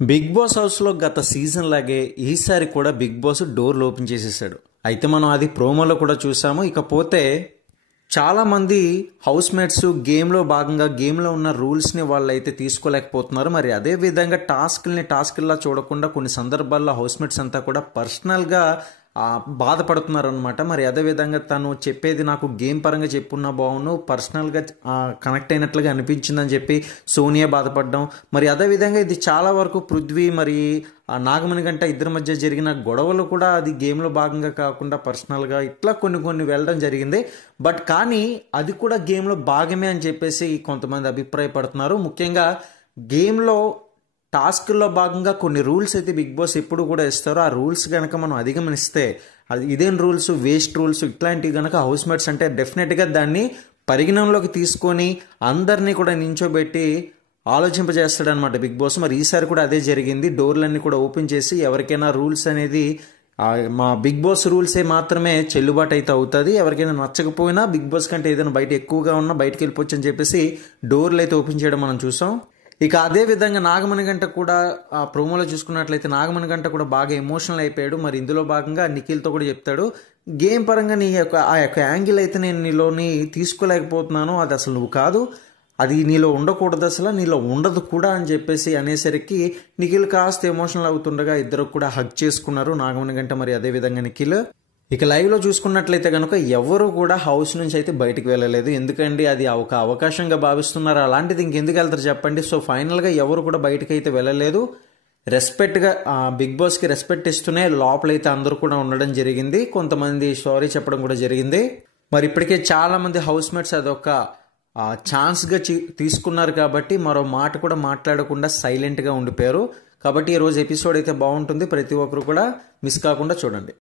Big boss హౌస్లో గత season లాగే ఈసారి కూడా బిగ్ బాస్ డోర్లు ఓపెన్ చేసేసాడు. అయితే మనం అది ప్రోమోలో కూడా చూసాము. ఇకపోతే చాలామంది హౌస్ మేట్స్ గేమ్లో భాగంగా గేమ్లో ఉన్న రూల్స్ని వాళ్ళు అయితే తీసుకోలేకపోతున్నారు. మరి అదే విధంగా టాస్క్లా చూడకుండా కొన్ని సందర్భాల్లో హౌస్ మేట్స్ అంతా కూడా పర్సనల్గా బాధపడుతున్నారు అనమాట. మరి అదేవిధంగా తను చెప్పేది నాకు గేమ్ పరంగా చెప్పున్న బాగును, పర్సనల్గా కనెక్ట్ అయినట్లుగా అనిపించిందని చెప్పి సోనియా బాధపడడం. మరి అదేవిధంగా ఇది చాలా వరకు పృథ్వీ మరి నాగమణి గంట ఇద్దరి మధ్య జరిగిన గొడవలు కూడా అది గేమ్లో భాగంగా కాకుండా పర్సనల్గా ఇట్లా కొన్ని వెళ్ళడం జరిగింది. బట్ కానీ అది కూడా గేమ్లో భాగమే అని చెప్పేసి కొంతమంది అభిప్రాయపడుతున్నారు. ముఖ్యంగా గేమ్లో టాస్క్లో భాగంగా కొన్ని రూల్స్ అయితే బిగ్ బాస్ ఎప్పుడు కూడా ఇస్తారో ఆ రూల్స్ కనుక మనం అధిగమనిస్తే అది ఇదేం రూల్స్, వేస్ట్ రూల్స్ ఇట్లాంటివి కనుక హౌస్ మేట్స్ అంటే డెఫినెట్గా దాన్ని పరిగణనలోకి తీసుకొని అందరినీ కూడా నించోబెట్టి ఆలోచింపజేస్తాడనమాట బిగ్ బాస్. మరి ఈసారి కూడా అదే జరిగింది. డోర్లన్నీ కూడా ఓపెన్ చేసి ఎవరికైనా రూల్స్ అనేది మా బిగ్ బాస్ రూల్సే మాత్రమే చెల్లుబాటు అయితే అవుతుంది, ఎవరికైనా నచ్చకపోయినా బిగ్ బాస్ కంటే ఏదైనా బయట ఎక్కువగా ఉన్నా బయటకు వెళ్ళిపోవచ్చు అని చెప్పేసి డోర్లు అయితే ఓపెన్ చేయడం మనం చూసాం. ఇక అదే విధంగా నాగమణి గంట కూడా ఆ ప్రోమోలో చూసుకున్నట్లయితే నాగమణి గంట కూడా బాగా ఎమోషనల్ అయిపోయాడు. మరి ఇందులో భాగంగా నిఖిల్తో కూడా చెప్తాడు, గేమ్ పరంగా ఆ యొక్క యాంగిల్ అయితే నేను నీలోని తీసుకోలేకపోతున్నాను, అది అసలు నువ్వు కాదు, అది నీలో ఉండకూడదు, అసలు నీలో ఉండదు కూడా అని చెప్పేసి అనేసరికి నిఖిల్ కాస్త ఎమోషనల్ అవుతుండగా ఇద్దరు కూడా హగ్ చేసుకున్నారు, నాగమణి గంట మరి అదేవిధంగా నిఖిల్. ఇక లైవ్లో చూసుకున్నట్లయితే కనుక ఎవరు కూడా హౌస్ నుంచి అయితే బయటికి వెళ్ళలేదు. ఎందుకండి అది ఒక అవకాశంగా భావిస్తున్నారు, అలాంటిది ఇంకెందుకు వెళ్తారు చెప్పండి. సో ఫైనల్గా ఎవరు కూడా బయటకు అయితే వెళ్ళలేదు. రెస్పెక్ట్గా బిగ్ బాస్కి రెస్పెక్ట్ ఇస్తూనే లోపలైతే అందరూ కూడా ఉండడం జరిగింది. కొంతమంది సారీ చెప్పడం కూడా జరిగింది. మరి ఇప్పటికే చాలామంది హౌస్ మేట్స్ అదొక ఛాన్స్గా తీసుకున్నారు కాబట్టి మరో మాట కూడా మాట్లాడకుండా సైలెంట్గా ఉండిపోయారు. కాబట్టి ఈరోజు ఎపిసోడ్ అయితే బాగుంటుంది, ప్రతి ఒక్కరు కూడా మిస్ కాకుండా చూడండి.